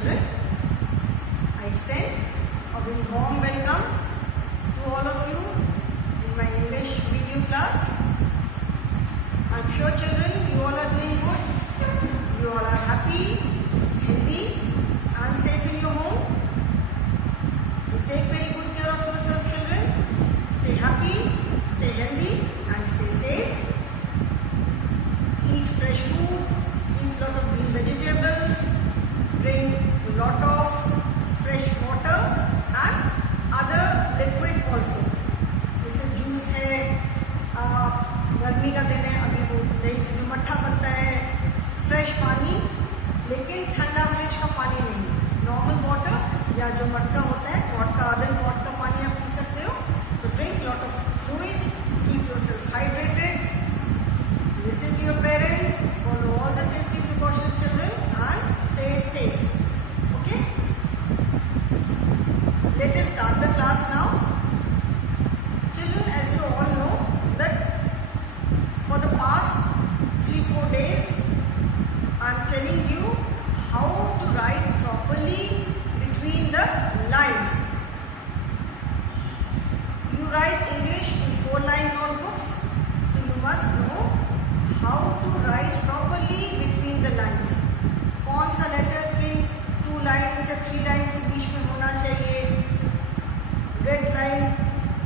children, I extend a very warm welcome to all of you in my English video class. I'm sure children, you all are doing good. You all are happy, healthy and safe in your home. You take very good care of yourselves children. Stay happy, stay healthy and stay safe. Eat fresh food, eat lot of green vegetables, drink a lot of fresh water and other liquid also. जैसे juice है, गर्मी का दिन है, अभी वो दही से जो मट्ठा बनता है, फ्रेश पानी, लेकिन ठंडा फ्रिज का पानी नहीं, नॉर्मल वाटर या जो मटका होता है पॉट का, अदर पॉट का पानी आप पी सकते हो. So drink lot of fluid, keep yourself hydrated, listen to your parents, follow all the safety precautions children and stay safe. Okay? Let us start the class now. Children, as you all know that for the past 3-4 days I am telling you how to write properly between the lines. You write English in 4-line notebooks, so you must know how to write properly between the lines. कौन सा letter किन 2 line से 3 lines के बीच में होना चाहिए. Red line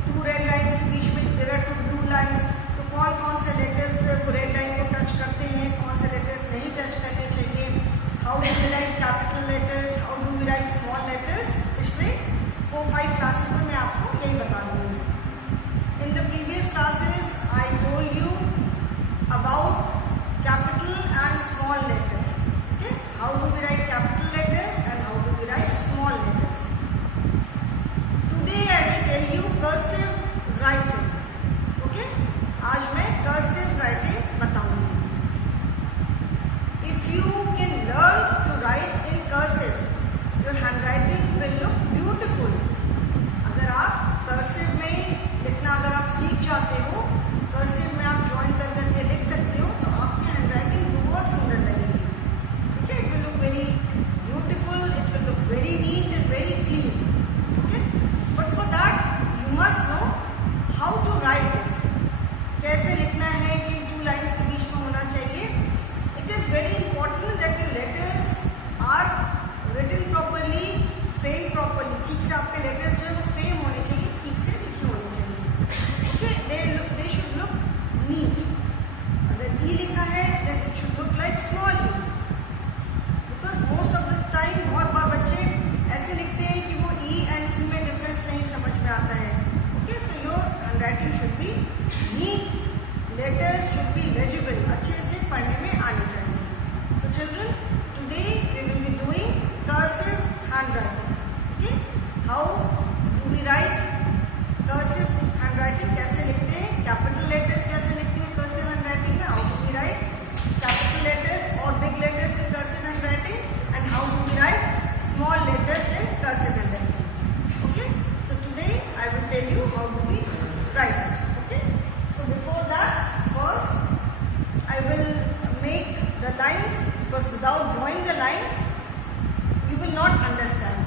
2 red lines के बीच में देयर आर 2 ब्लू लाइन्स. तो कौन कौन से लेटर्स रेड लाइन को टच करते हैं, कौन से लेटर्स नहीं टच करने चाहिए. How do we write capital letters, how do we write small letters. पिछले 4-5 क्लासेस में मैं आपको यही बता रही हूँ. In the previous classes, I told you about capital and small letters. Okay? How do we write capital letters and how do we write small letters? Today I will tell you cursive writing. Okay? आज मैं cursive writing बताऊंगी. If you can learn to write in cursive, your handwriting will look beautiful. अगर आप cursive में लिखना अगर आप सीख जाते हो, कर्सिव में आप ज्वाइन कर करके लिख सकते हो, तो आपकी हैंडराइटिंग बहुत सुंदर लगेगी. Okay, it will look very beautiful, it will look very neat and very clean. Okay, but for that you must know how to write it. कैसे लिखना है, किन 2 लाइन्स के बीच में होना चाहिए. It is very important that your letters are written properly, frame properly. ठीक से आपके लेटर्स जो है वो फ्रेम होने चाहिए, ठीक से लिखे होने चाहिए. Okay, they should look neat. अगर ई लिखा है then it should look like small E, because most of the time बहुत बार बच्चे ऐसे लिखते हैं कि वो ई एंड सी में डिफरेंस नहीं समझ में आता है. Okay, so your handwriting should be neat, letters should be legible, अच्छे से पढ़ने में आने चाहिए. So children, today we will be doing cursive handwriting. Okay? How do we write cursive handwriting? कैसे लिखते हैं, कैपिटल लेटर्स कैसे लिखते हैं cursive handwriting में. How do we write capital letters or big letters in cursive handwriting, and how do we write small letters in cursive handwriting. Okay? So today I will tell you how do we write it. Okay? So before that, first I will make the lines, because without drawing the lines you will not understand.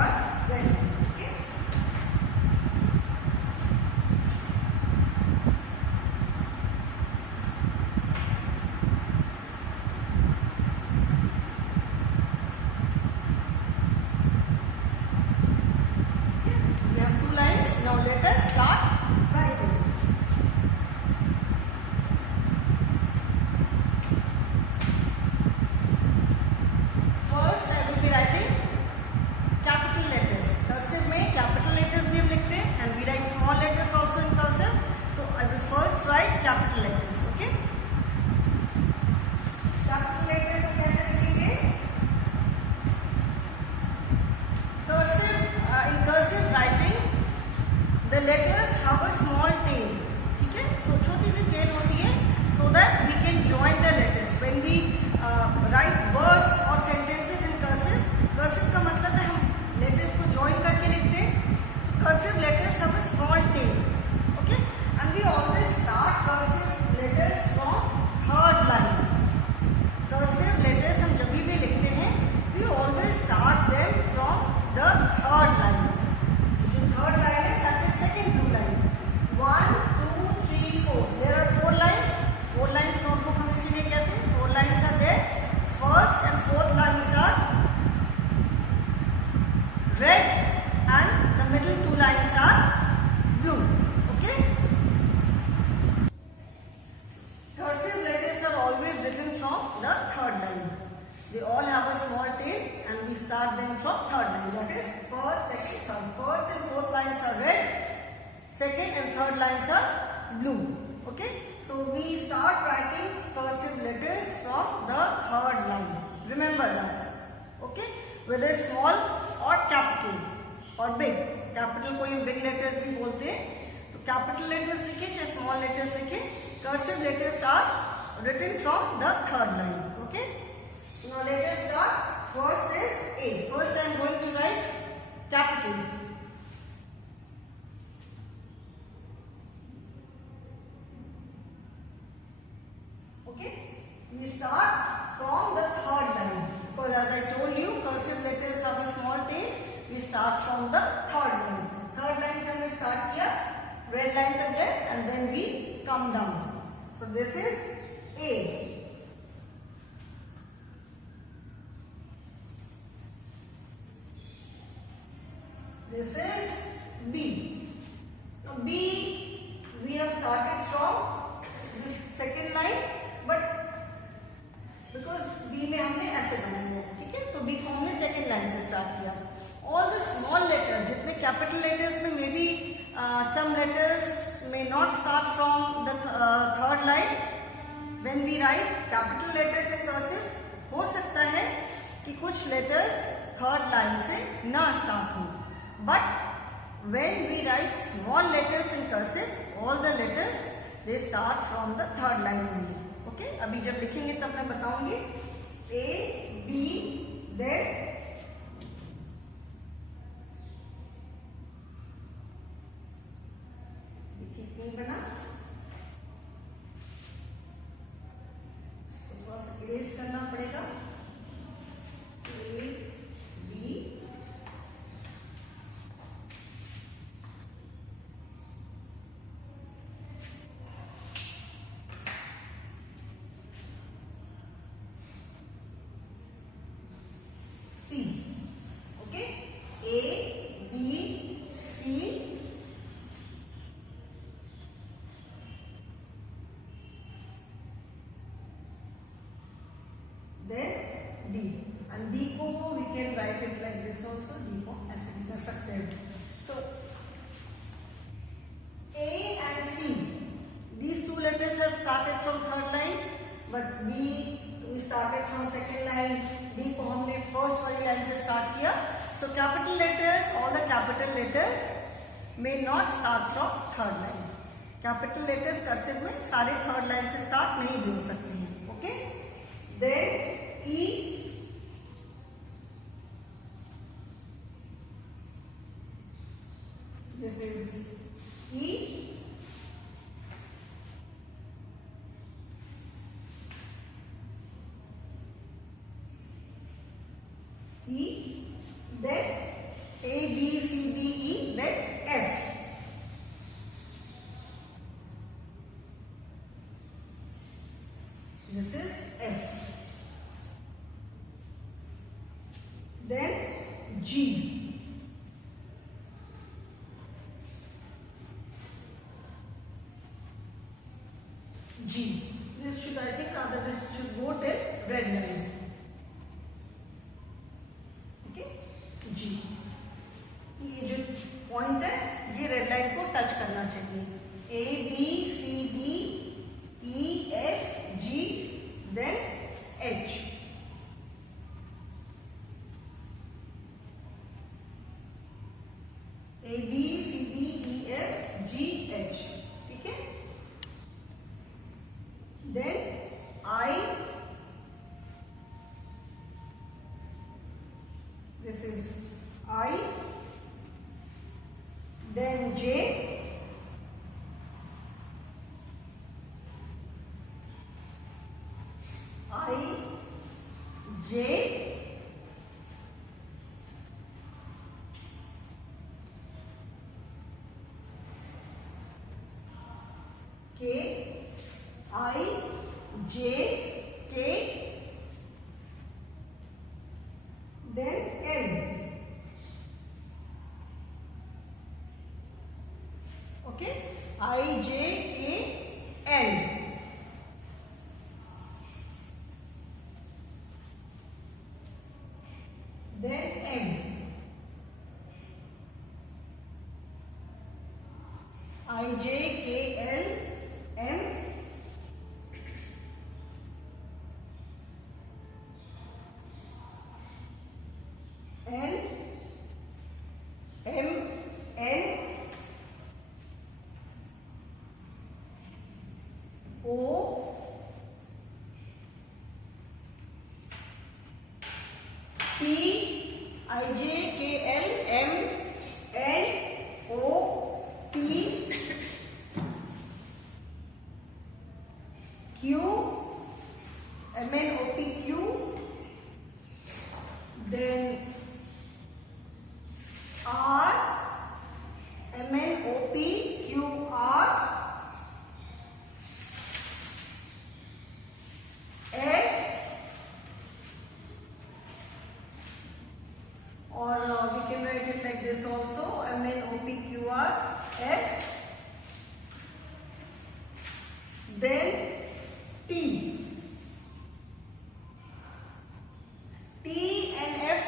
your red line. Okay. We have two lines. Now let us start writing. First I will be writing capital letters. Cursive में capital letters भी हम लिखते हैं and we write small letters also in cursive. So I will first write capital letters. Okay. Capital letters हम कैसे लिखेंगे? Cursive in cursive writing, the letters have a small tail. ठीक है? तो छोटी सी tail होती है so that we can join the letters. When we write words or sentences in cursive, cursive का मतलब है हम letters को join करके लिखते हैं. So cursive letters have a small tail. Okay? And we always start cursive letters from third line. Cursive letters हम जब भी लिखते हैं, we always start them from the third line. The third line है that is second two line. 1, 2, 3, 4. There are 4 lines. 4 lines notebook हम इसीलिए कहते हैं. 4 lines are there. First and fourth lines are red and the middle 2 lines are blue. Okay? Cursive letters are always written from the third line. They all have a small tail and we start them from third line. That is first, second, third. First and fourth lines are red. Second and third lines are blue. Okay? So we start writing cursive letters from the third line. Remember that. Okay? Whether small or capital or big. Capital को हम big letters भी बोलते हैं. तो capital letters लिखे चाहे small letters लिखे. Cursive letters are written from the third line. Okay? Now let us start. First is A. First I am going to write capital. Okay? We start from the third line because as I told you, cursive letters have a small tail. We start from the third line. Third line से हमने start किया, red line तक गए and then we come down. So this is A. This is B. Now B, we have started from this second line, but because B में हमने ऐसे बनाया है, ठीक है? तो B को हमने second line से start किया. All the small letters, जितने capital letters में maybe some letters may not start from the third line. When we write capital letters in cursive, हो सकता है कि कुछ letters third line से ना start हो. But when we write small letters in cursive, all the letters they start from the third line only. Okay? अभी जब लिखेंगे तब मैं बताऊंगी. A, B, then ठीक नहीं बना. इसको थोड़ा सा इरेज करना पड़ेगा. A, B, C. Okay? A, B, C. Then D. And D को we can write it like this also. D को ऐसे भी कर सकते हैं. So A and C. These two letters have started from third line, but B we started from second line. D को हमने first वाली line से start किया. So capital letters, all the capital letters may not start from third line. Capital letters cursive में सारे third line से start नहीं भी हो सकते हैं. Okay? Then E. This is E. E. Then A, B, C, D, E, then F. This is F. Then G. G. This should, I think, rather this should go till red line. Okay? G. ये जो point है ये red line को touch करना चाहिए. A, B, C, D, E, F, G, then H. A, B, C, D, E, F, G, H. ठीक है? Then I. This is I. Then J. I, J, K, I, J, K, then L. Okay, I, J, K, L. Then M. I, J, K, L, M. N. M. N. O. P. I, J, K, L, M, N, O, P, Q, M, N, O, P, Q, then R, M, N, O, P, Q, R, S, or we can write it like this also, M, N, O, P, Q, R, S, then T. T and F,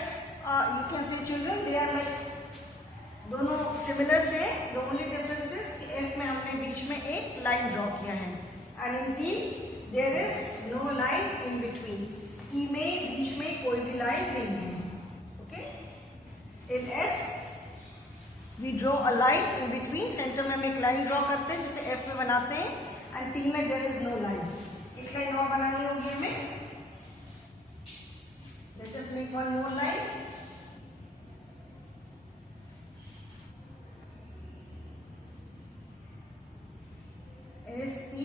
you can say children, they are like दोनों similar से. The only difference is कि F में हमने बीच में एक line draw किया है, and in T there is no line in between. T में बीच में कोई भी लाइन नहीं है. Okay? In F we draw a line in between. Centre में हम एक लाइन ड्रॉ करते हैं जिसे F में बनाते हैं, and T में there is no line. एक लाइन और बनानी होगी हमें. Let us make one more line. S, T,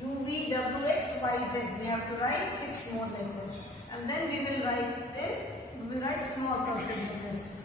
U, V, W, X, Y, Z. We have to write 6 more letters, and then we will write small cursive letters.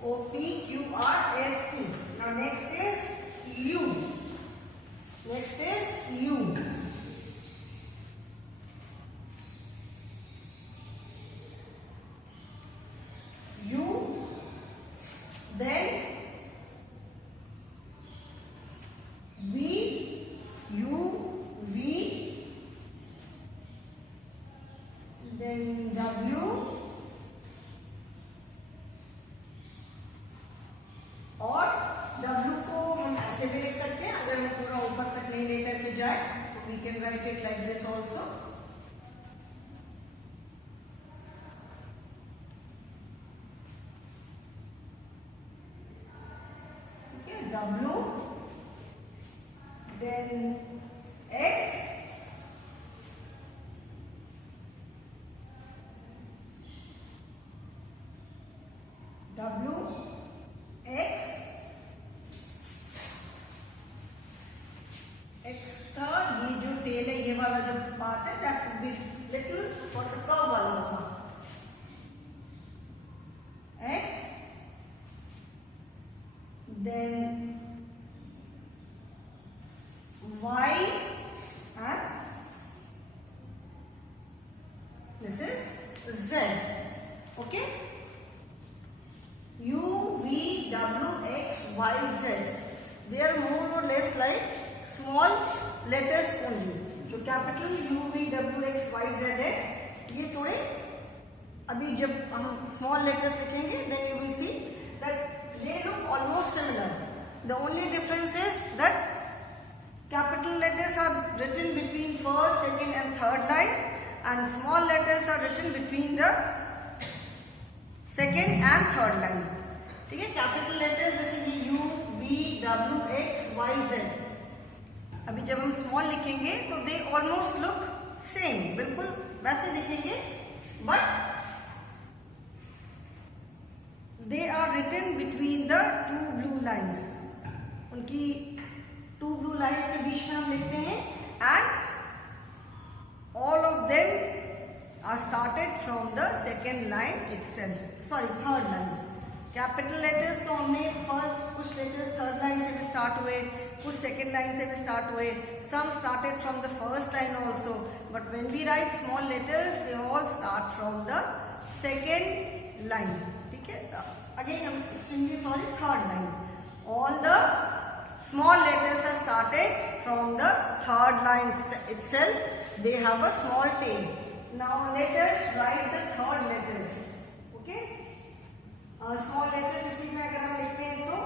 O, P, Q, R, S, T. Now next is U. Next is U. U. Then V. U. V. Then W. और W को हम ऐसे भी लिख सकते हैं, अगर हम पूरा ऊपर तक नहीं लेकर के जाए तो we can write it like this also. Okay, W, then X, W, X, X का ये जो टेल है, ये वाला जो पार्ट है, दैट वुड बी लिटिल और कर्व वाला होगा. X, then Y, and this is Z. Okay? U, V, W, X, Y, Z. They are more or less like small letters only. जो capital U, V, W, X, Y, Z है, ये थोड़े अभी जब हम small letters लिखेंगे, then you will see that they look almost similar. The only difference is that capital letters are written between first, second, and third line, and small letters are written between the second and third line. ठीक है, capital letters जैसे ये U, V, W, X, Y, Z. अभी जब हम small लिखेंगे तो they almost look same, बिल्कुल वैसे दिखेंगे, but they are written between the two blue lines. उनकी टू ब्लू लाइन्स के बीच में हम लिखते हैं, and all of them are started from the second line itself, sorry third line. Capital letters तो हमने फर्स्ट कुछ लेटर्स थर्ड लाइन से भी स्टार्ट हुए, कुछ सेकेंड लाइन से भी स्टार्ट हुए, some started from the first line also, but when we write small letters they all start from the second line. ठीक है, अगेन हम extremely sorry, third line. All the small letters are started from the third line itself. They have a small tail. Now let us write the third letters. Okay? Small letters इसी में अगर हम लिखते हैं तो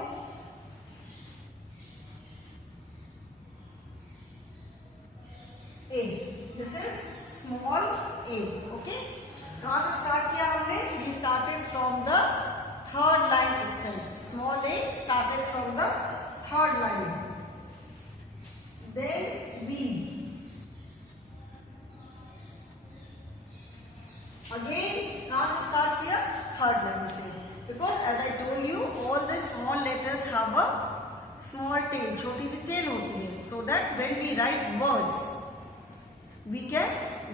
A. This is small a. Okay? कहाँ से start किया हमने? We started from the third line itself. Small a started from the third line. Then B. Again कहाँ से start किया? Third line से. Because as I told you, all the small letters have a small tail. छोटी सी tail होती है. So that when we write words, we can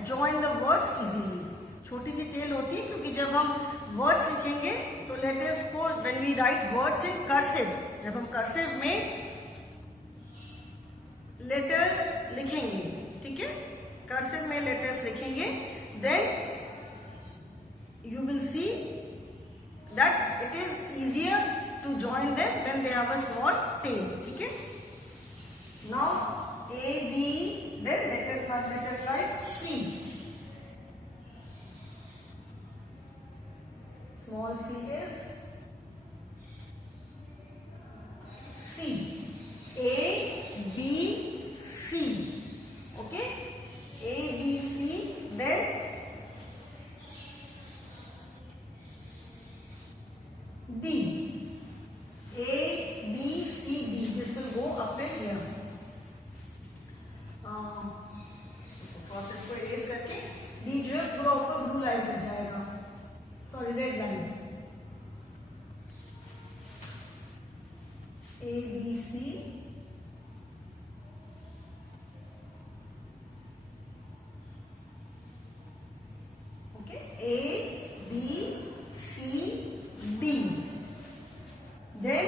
join the words easily. छोटी सी tail होती है क्योंकि जब हम words लिखेंगे तो letters को when we write words in cursive, जब हम कर्सिव में लेटर्स लिखेंगे, ठीक है, कर्सिव में लेटर्स लिखेंगे, then you will see that it is easier to join them when they have a small tail. ठीक है, now A, B, then let us write C. Small c is C. A, B, C. Okay? A, B, C. Then D. A, B, C, D. This will go up and here. Process को erase करके D जो है पूरा ऊपर blue line बन जाएगा, sorry red line. A, B, C. Okay, A, B, C, D. Then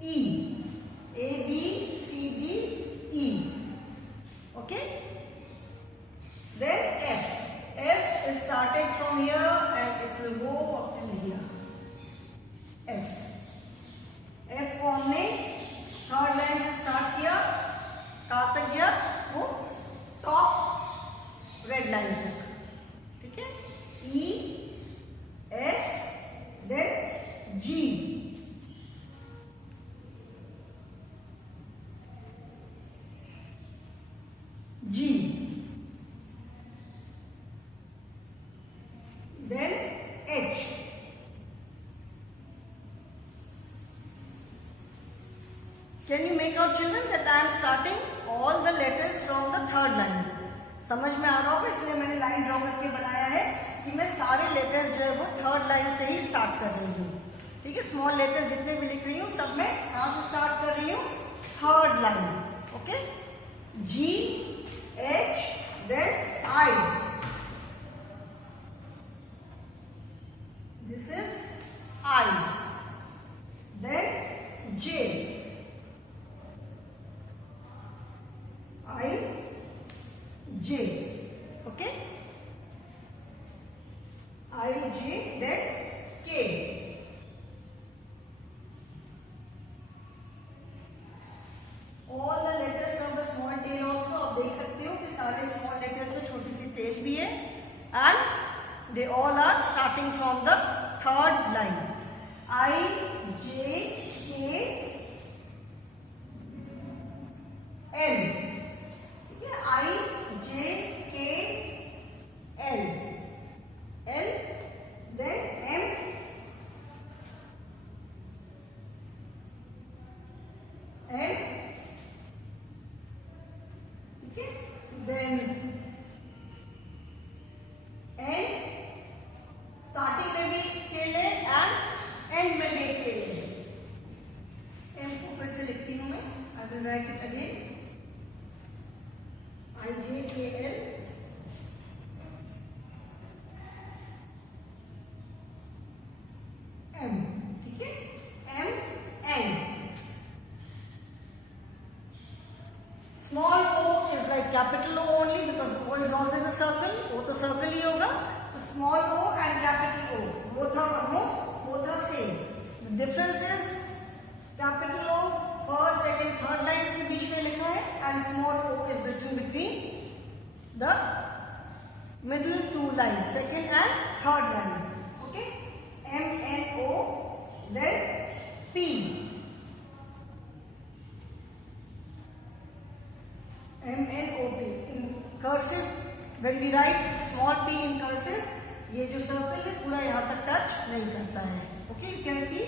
E. A, B, C, D, E. Okay. Then F. F is started from here and it will go up till here. F. F को हमने third line से start किया, कहाँ तक गया? वो top red line तक. ठीक है, E, F, then G. G. Then H. Can you make out children that I am starting all the letters from the third line. समझ में आ रहा होगा, इसलिए मैंने लाइन ड्रॉ करके बनाया है कि मैं सारे लेटर्स जो है वो थर्ड लाइन से ही स्टार्ट कर रही हूँ. ठीक है, स्मॉल लेटर्स जितने भी लिख रही हूँ सब मैं कहाँ से स्टार्ट कर रही हूँ, third line. Okay, G H then I. This is I. Then J. I J. Okay. I J then K. All the letters of the small tail also आप देख सकते हो कि सारे small letters में छोटी सी tail भी है and they all are starting from the third line. I J K L. I J K L. L then M. M. Okay. Then N. Starting में भी टेल है and end में भी एक टेल है. M को फिर से लिखती हूँ मैं. I will write it again. I J K L M. ठीक है, M N. Small O is like capital O only because O is always a circle. O तो circle ही होगा. तो small O and capital O both are same. The difference is capital O first, second, third lines के बीच में लिखा है and small O is written between the middle two lines, second and third line. Okay, M N O then P. M N O P in cursive when we write small p in cursive, ये जो circle है पूरा यहाँ तक touch नहीं करता है. Okay, you can see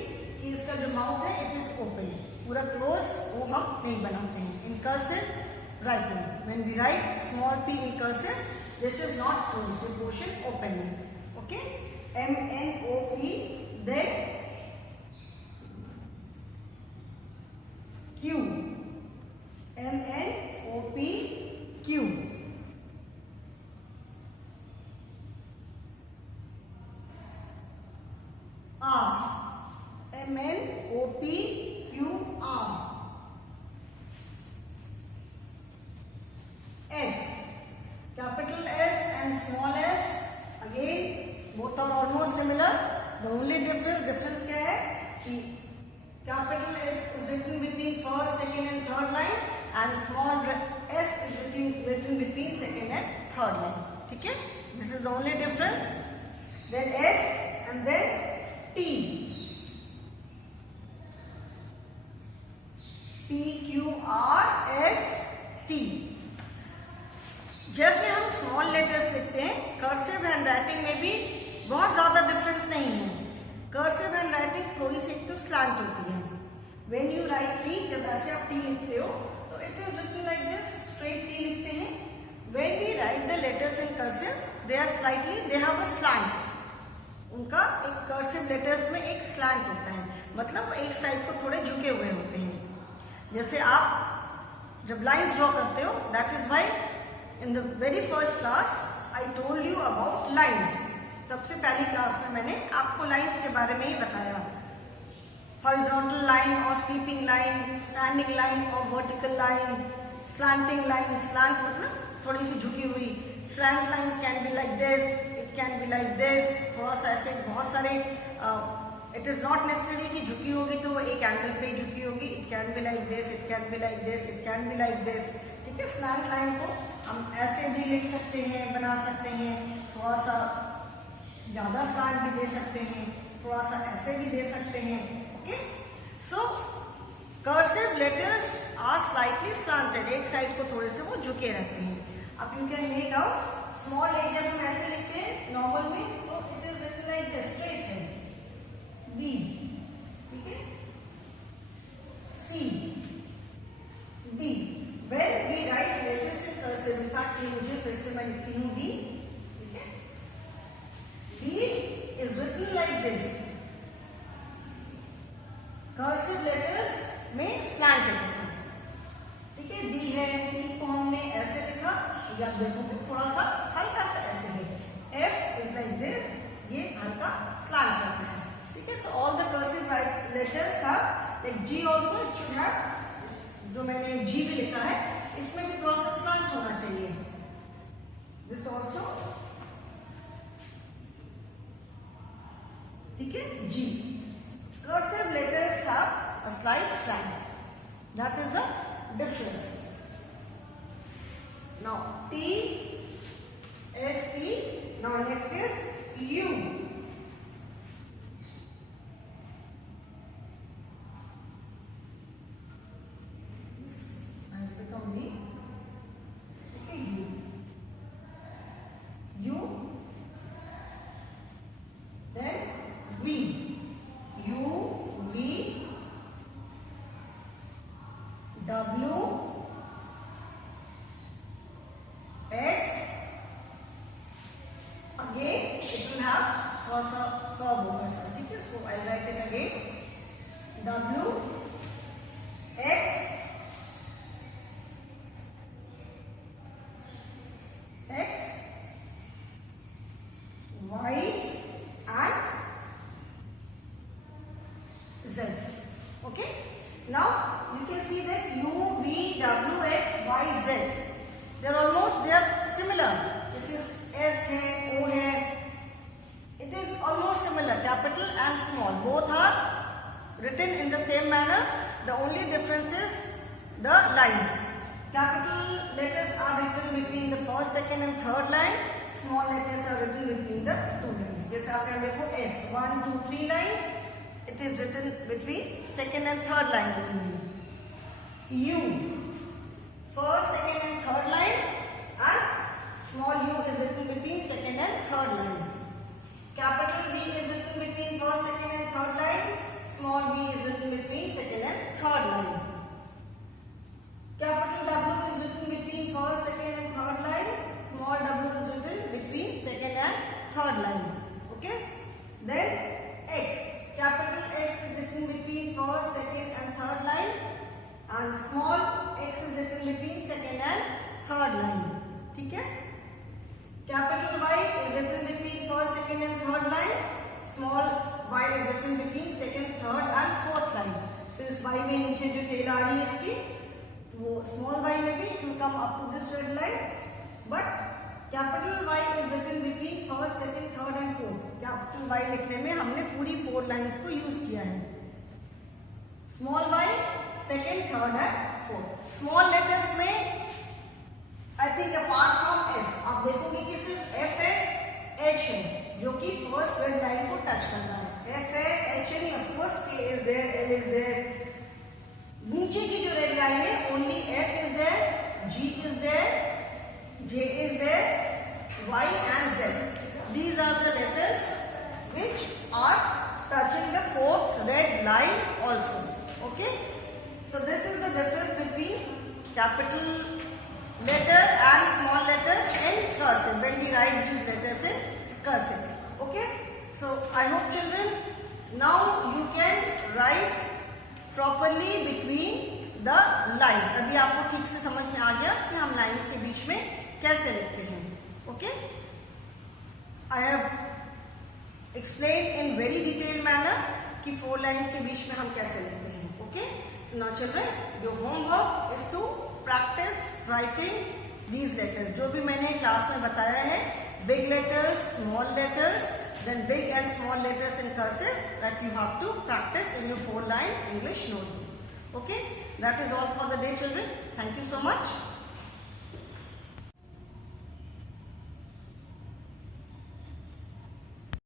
कि इसका जो माउथ है इट इज ओपन, पूरा क्लोज वो हम नहीं बनाते हैं in cursive writing. When we write small p in cursive, this is not closed, the portion open है. Okay, M N O P then Q. M N O P Q. R. M N O P Q R. S. Capital S and small s again both are almost similar. The only difference क्या है कि capital S is written between first, second and third line and small s is written between second and third line. ठीक है, this is the only difference. Then S and then T. P Q R S T. जैसे हम small letters लिखते हैं cursive hand writing में भी बहुत ज्यादा डिफरेंस नहीं है. कर्सिव हैंड राइटिंग थोड़ी सी तो स्लैंट होती है. व्हेन यू राइट टी, जब ऐसे आप टी लिखते हो तो it is written like this, straight T लिखते हैं. When we write the letters in cursive they are slightly, they have a slant. उनका एक कर्सिव लेटर्स में एक स्लैंट होता है, मतलब एक साइड को थोड़े झुके हुए होते हैं. जैसे आप जब लाइंस ड्रॉ करते हो, that is why in the very first class I told you about lines. सबसे पहली क्लास में मैंने आपको लाइंस के बारे में ही बताया. हॉरिजॉन्टल लाइन और स्लीपिंग लाइन, स्टैंडिंग लाइन और vertical line, slanting line. Slant मतलब थोड़ी सी झुकी हुई. Slant lines can be like this, it can be like this. थोड़ा सा ऐसे बहुत सारे, इट इज नॉट नेसेसरी कि झुकी होगी तो वो एक एंगल पे झुकी होगी. It can be like this, it can be like this, it can be like this. ठीक है, स्लैंट लाइन को हम ऐसे भी लिख सकते हैं, बना सकते हैं. थोड़ा सा ज्यादा स्लैंट भी दे सकते हैं, थोड़ा सा ऐसे भी दे सकते हैं. Okay, so cursive letters are slightly slanted. एक साइड को थोड़े से वो झुके रहते हैं. अब you can make out small A जब हम ऐसे लिखते हैं नॉर्मल में तो it is written like this, straight है. बी, ठीक है, सी, मैं लिखती हूँ D, ठीक है। D is written like this. Cursive letters में स्लैंट लिखना है, ठीक है। D है, T को हमने ऐसे लिखा, या आप देखोगे थोड़ा सा हल्का सा ऐसे है। F is like this, ये हल्का स्लैंट करना है, ठीक है। So all the cursive letters are like G also it should have, जो मैंने G भी लिखा है इसमें भी थोड़ा सा स्लैंट होना चाहिए। दिस ऑल्सो, ठीक है। G cursive letters have a slight slant. That is the difference. Now T, S, T. Now next is U. W, X, again it will have cos a curve over some, ठीक है। So I'll write it again, W, X, X, Y and Z, okay। Now you can see that U, V, W, X, Y, Z, they are similar. This is S है, O है, it is almost similar, capital and small, both are written in the same manner. The only difference is the lines. Capital letters are written between the first, second and third line. Small letters are written between the two lines. जैसे आप यहाँ देखो S, 1, 2, 3 lines. It is written between second and third line only. U, first, second and third line, and small u is written between second and third line. Capital V is written between first, second and third line. Small v is written between second and third line. Capital W is written between first, second and third line. Small w is written between second and third line. Okay. Then X. Capital X is written between first, second and third line, and small x is written between second and third line, ठीक है। Capital Y is written between first, second and third line. Small y is written between second, third and fourth line. Since y में नीचे जो tail आ रही है इसकी, वो small y में भी it will come up to this red line, but capital Y is written between first, second, third and fourth. Capital Y लिखने में हमने पूरी 4 लाइंस को यूज किया है। Small y second, third and fourth. Small letters में I think apart from F, आप देखोगे कि सिर्फ F है, H है, जो कि फर्स्ट रेड लाइन को टच करता है। F है, H है, of course K is there, L is there. नीचे की जो रेड लाइन है only F is there, G is there, J is there, Y and Z. These are the letters which are touching the fourth red line also. Okay. So this is the difference between capital letter and small letters in cursive when we write these letters in cursive. Okay. So I hope children now you can write properly between the lines. अभी आपको ठीक से समझ में आ गया कि हम lines के बीच में कैसे लिखते हैं। Okay, I have explain in very detail manner कि 4 लाइंस के बीच में हम कैसे लिखते हैं। Okay, so now children, your homework is to practice writing these letters. जो भी मैंने क्लास में बताया है, big letters, small letters, then big and small letters in cursive, that you have to practice in your 4-line English notebook. Okay, that is all for the day, children. Thank you so much.